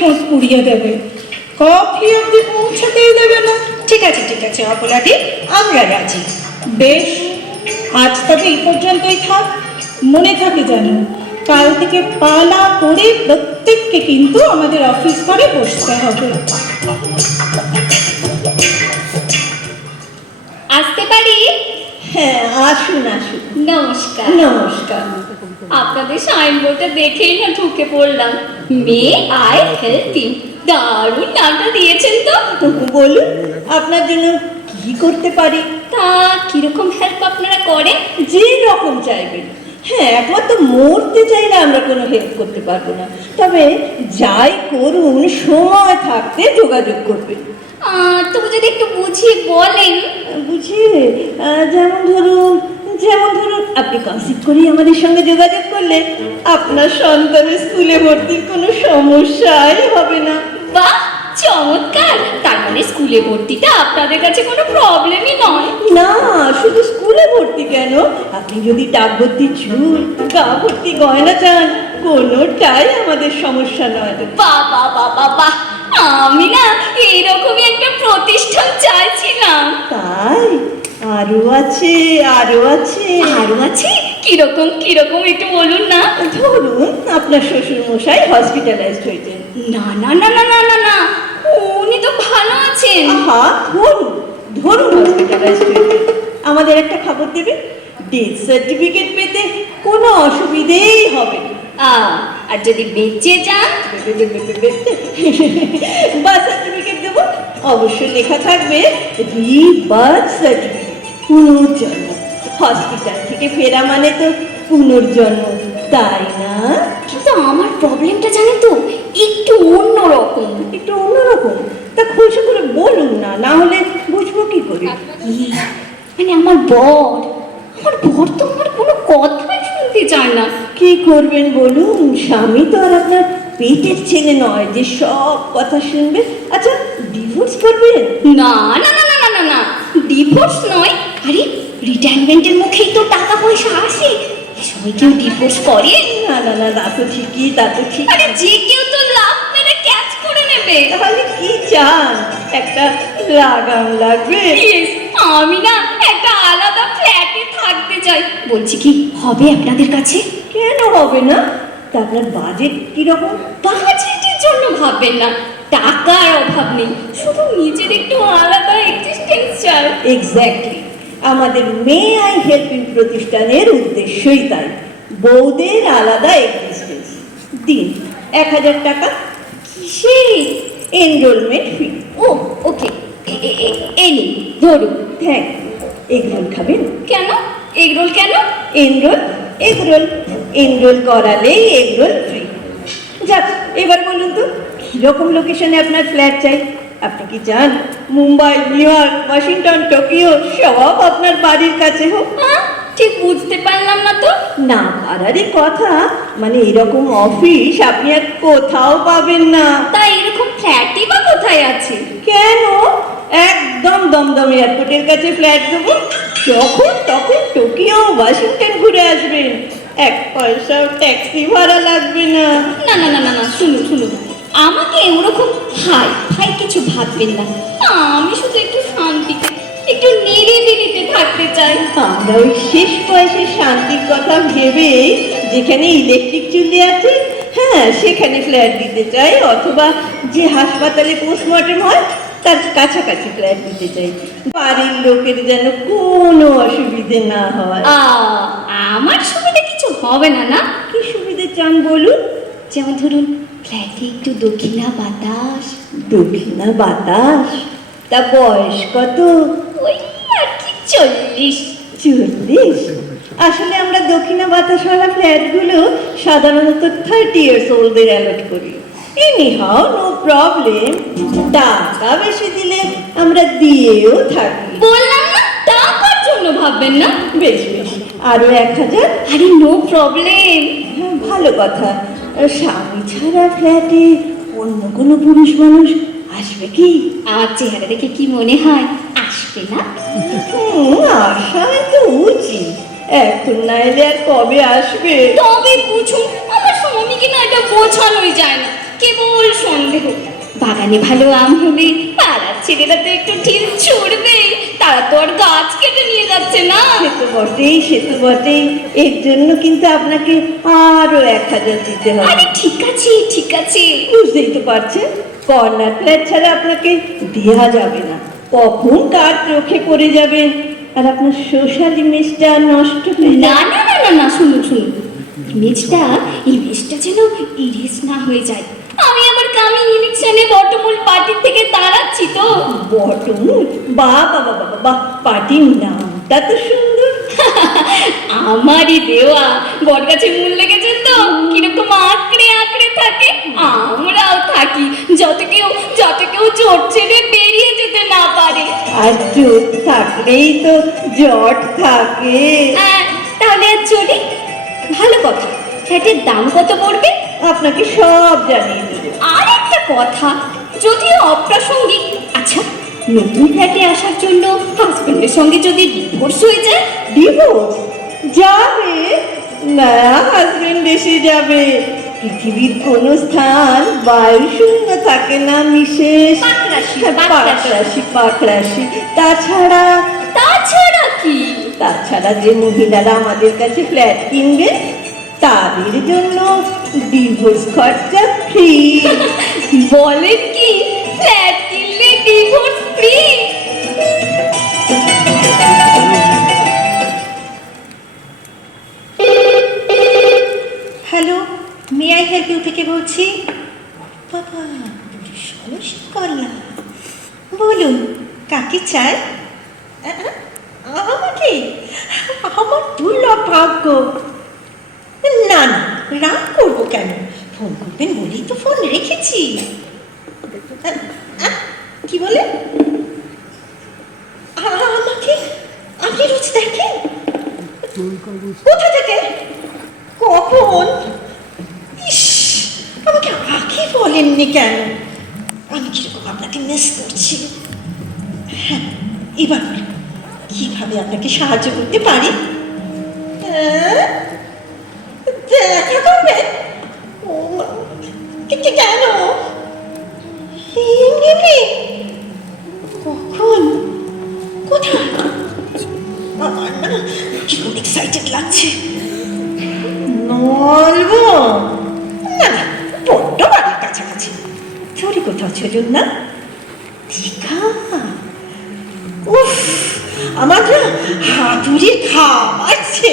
ঠোঁট পুড়িয়ে দেবে, কফি অব্দি পৌঁছাতেই দেবে না। ঠিক আছে অপরাধী, আমরা রাজি। বেশ, আজ তবে এই পর্যন্তই থাক। মনে থাকে যেন কাল থেকে পালা করে প্রত্যেককে কিন্তু আমাদের অফিস ঘরে বসতে হবে। আসতে পারি? হ্যাঁ, আসুন আসুন। নমস্কার। নমস্কার। আপনাদের সাইনবোর্ডটা দেখেই না ঢুকে পড়লাম। মে আই হেল্প ইউ, দারুণ নামটা দিয়েছেন তো। বলুন, আপনার জন্য কি করতে পারি? তা কিরকম হেল্প আপনারা করেন? যে রকম চাইবেন। হ্যাঁ, একমাত্র মরতে চাইলে আমরা কোনো হেল্প করতে পারবো না, তবে যাই করুন সময় থাকতে যোগাযোগ করবেন। তবু যদি একটু বুঝিয়ে বলেন। বুঝিয়ে? যেমন ধরুন আপনি কনসিভ করেই আমাদের সঙ্গে যোগাযোগ করলে আপনার সন্তানের স্কুলে ভর্তির কোনো সমস্যাই হবে না। বাহ, চমৎকার! তার মানে স্কুলে ভর্তিটা আপনাদের কাছে কোনো প্রবলেমই নয়? না, শুধু স্কুলে ভর্তি কেন, আপনি যদি টাক ভর্তি চুল, গা ভর্তি গয়না চান, কোনোটাই আমাদের সমস্যা নয়। বাহ বাহ বাহ বাহ বাহ, আমি না এইরকমই একটা প্রতিষ্ঠান চাইছিলাম। তাই? আরো আছে? আরো আছে? কিরকম একটু বলুন না। ধরুন আপনার শ্বশুর মশাই হসপিটালাইজড হয়েছেন। না না না না না না না, উনি তো ভালো আছেন। আহা, ধরুন হসপিটালাইজড হয়েছেন, আমাদের একটা খবর দেবেন। ডেথ সার্টিফিকেট পেতে কোনো অসুবিধেই হবে না। আর যদি বেঁচে যান? বার্থ সার্টিফিকেট দেবো, অবশ্যই লেখা থাকবে রিবার্থ সার্টিফিকেট, পুনর্জন্ম। হসপিটাল থেকে ফেরা মানে তো পুনর্জন্ম, তাই না? কিন্তু আমার প্রবলেমটা জানেন তো, একটু অন্যরকম। একটু অন্যরকম? তা খুশি করে বলুন না, না হলে বুঝবো কি করে? মানে আমার বর তো আমার কোনো কথাই শুনতে চায় না। কি করবেন বলুন, স্বামী তো আর আপনার পেটের ছেলে নয় যে সব কথা শুনবে। আচ্ছা, ডিভোর্স করবেন? না না না না না না না, ডিভোর্স নয়। আরে রিটায়ারমেন্টের মুখেই তো টাকা পয়সা আসে, সবাই কেউ ডিভোর্স করে? না না না, তা তো ঠিকই। আরে যে কেউ তো লাভ মেরে ক্যাচ করে নেবে। তাহলে কি চান? একটা লাগাম লাগবে? Yes, আমি না একটা আলাদা ফ্ল্যাটে থাকতে চাই। বলছি কি হবে আপনাদের কাছে? কেন হবে না? তা আপনার বাজেট কিরকম? বাজেটের জন্য ভাববেন না, টাকার অভাব নেই, শুধু নিজের একটু আলাদা এক্সিস্টেন্স চাই। এক্স্যাক্টলি, আমাদের মে আই হেল্প ইউ প্রতিষ্ঠানের উদ্দেশ্যই তাই, বউদের আলাদা এক্সিস্টেন্স। দিন 1000 টাকা। কিসের? এনরোলমেন্ট ফি। ও ওকে, এই নিন ধরুন। থ্যাংক। এগরোল খাবেন? কেন এগরোল কেন? এনরোল করালেই এগরোল ফ্রি। যাক, এবার বলুন তো কিরকম লোকেশনে আপনার ফ্ল্যাট চাই? আপনি কি চান Mumbai, new York, Washington, Tokyo সব আপনার বাড়ির কাছে হোক? ঠিক বুঝতে পারলাম না তো। না পারারই কথা, মানে এরকম অফিস আপনি আর কোথাও পাবেন না। তাই এরকম ফ্ল্যাটই বা কোথায় আছে? কেন, একদম দমদম এয়ারপোর্টের কাছে ফ্ল্যাট দেবো, যখন তখন টোকিও, ওয়াশিংটন ঘুরে আসবেন, 1 পয়সাও ট্যাক্সি ভাড়া লাগবে না। না না না না না, শুনুন, আমাকে ওরকম হাই কিছু ভাববেন না। আমি শুধু একটু শান্তিতে, একটু নিরিবিলিতে থাকতে চাই। আমরা ওই শেষ বয়সে শান্তির কথা ভেবে যেখানে ইলেকট্রিক চুল্লি আছে, হ্যাঁ সেখানে ফ্ল্যাট দিতে চাই, অথবা যে হাসপাতালে পোস্টমর্টম হয় তার কাছাকাছি ফ্ল্যাট দিতে চাই, বাড়ির লোকের যেন কোনো অসুবিধে না হয়। আমার সুবিধা কিছু হবে না না? কি সুবিধে চান বলুন? যেমন ধরুন ফ্ল্যাটে একটু দক্ষিণা বাতাস। দক্ষিণা বাতাস? তা বয়স কত? ওই আর কি 40। 40? আসলে আমরা দক্ষিণা বাতাসওয়ালা ফ্ল্যাটগুলো সাধারণত 30 ইয়ার্স ওল্ডদের অ্যালট করি। এনিহাও নো প্রবলেম, টাকা বেশি দিলে আমরা দিয়েও থাকি। বললাম না টাকার জন্য ভাববেন না। বেশ, আরো 1000। আরে নো প্রবলেম। ভালো কথা। স্বামী ছাড়া ফ্ল্যাটে অন্য কোনো পুরুষ মানুষ আসবে কি? আমার চেহারা দেখে কি মনে হয় আসবে না? আসাই তো উচিত, এখন না এলে আর কবে আসবে? তবে বুঝুন, আমার স্বামীকে না এটা বোঝানোই যায় না, কেবল সন্দেহ হোক। বাগানে ভালো আম হলে পাড়ার ছেলেরা তো একটু ঢিল ছুড়বে, তারা তো আর গাছ কেটে নিয়ে যাচ্ছে না। সে তো বটেই, সে তো বটেই। এর জন্য কিন্তু আপনাকে আরো 1000 দিতে হবে। আরে ঠিক আছে ঠিক আছে। বুঝতেই তো পারছেন, কর্নার ফ্ল্যাট ছাড়া আপনাকে দেয়া যাবে না। কখন কার চোখে পড়ে যাবে আর আপনার সোশ্যাল ইমেজটা নষ্ট হয়ে না যাবে। না না না না, শুনুন শুনুন, ইমেজটা যেন ইরেজ না হয়ে যায়। আমি আবার কামিং ইলেকশনে বটমূল পার্টি থেকে দাঁড়াচ্ছি তো। বটমূল? বাহ বাহ বাহ বাহ বাহ, পার্টির নামটা তো সুন্দর। আমারই দেওয়া। বট গাছে মূল লেগেছে তো, কিরকম আঁকড়ে আঁকড়ে থাকে, আমরাও থাকি, যাতে কেউ জোট ছেড়ে বেরিয়ে যেতে না পারে। আর জোট থাকলেই তো জট থাকে। হ্যাঁ, তাহলে আর চলি। ভালো কথা, ফ্ল্যাটের দাম কত পড়বে? আপনাকে সব জানিয়ে দেবো। আর একটা কথা, যদিও অপ্রাসঙ্গিক, আচ্ছা, নতুন ফ্ল্যাটে আসার জন্য হাজবেন্ডের সঙ্গে যদি ডিভোর্স হয়ে যায়? ডিভোর্স যাবে না, হাজবেন্ড এসে যাবে। পৃথিবীর কোনো স্থান বায়ুশূন্য থাকে না মিসেস। পাকরাশি, পাকরাশি পাকরাশি। তাছাড়া কি? তাছাড়া যে মহিলারা আমাদের কাছে ফ্ল্যাট কিনবে তাদের জন্য ডিভোর্স খরচা ফ্রি। বলেন কি, ফ্ল্যাট কিনলে divorce free? Hello, may I help you থেকে বলছি। বাবা, কল্লা, বলুন কাকে চাই? আমাকে? আমার দুর্লভ ভাগ্য। না না, রাগ করবো কেন? ফোন করবেন বলেই তো ফোন রেখেছি। কি বলে? আমাকে আপনি রোজ দেখেন? কোথা থেকে? কখন? ইস, আমাকে আগে বলেননি কেন? আমি কিরকম আপনাকে মিস করছি। হ্যাঁ, এবার কিভাবে আপনাকে সাহায্য করতে পারি? দেখা করবেন? ও মা, কেন? এমনি? কখন? কোথায়? আমার না কিরকম এক্সাইটেড লাগছে। বলবো না না, বড্ড বাড়ির কাছাকাছি। চুরি কোথাও চলুন না। দীঘা? উফ, আমার না হাতুড়ি খাওয়াচ্ছে।